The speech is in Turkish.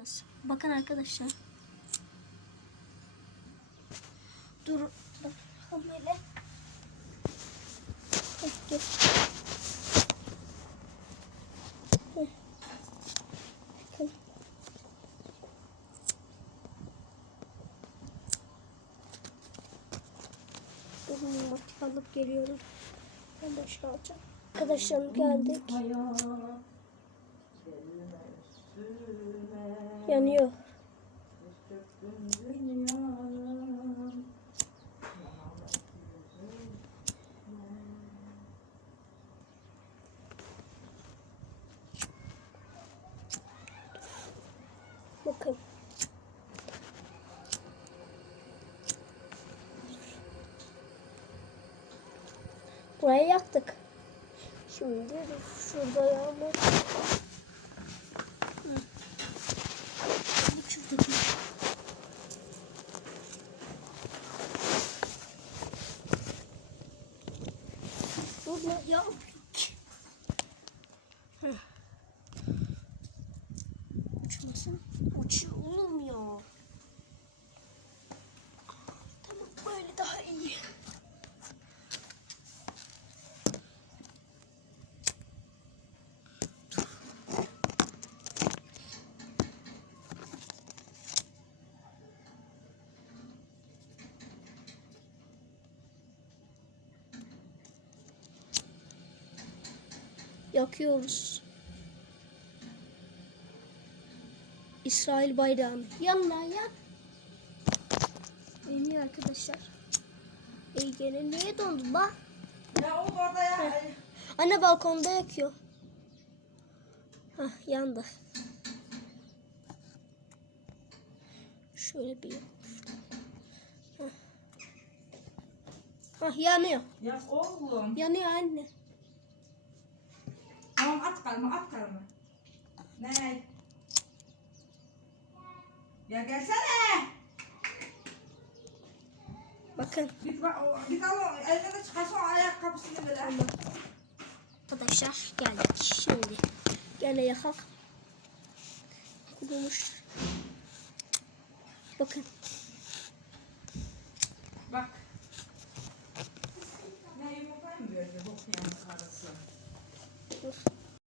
yapacağız. Bakın arkadaşlar. Dur. Dur. Böyle. Motif alıp geliyorum. Ben boş kalacağım. Arkadaşlarım geldik. Yanıyor. Bakın. Burayı yaktık. Şimdi şurada yağmur. Burada ya. Hı. Uçmasın. Uçuyor oğlum ya. Tamam böyle daha iyi. Yakıyoruz. İsrail bayrağını. Yanına yan. Yanıyor arkadaşlar. Gene niye dondu bak. Ya o orada ya. Anne balkonda yakıyor. Hah yandı. Şöyle bir. Hah yanıyor. Ya oğlum. Yanıyor anne. Tamam at kalma at kalma. Ne? Ya gelsene. Bakın Git bak git al o eline de çıkarsın o ayakkabısını böyle. arkadaşlar geldik şimdi. Gene yakak. Kurumuş. Bakın. Bak. Ne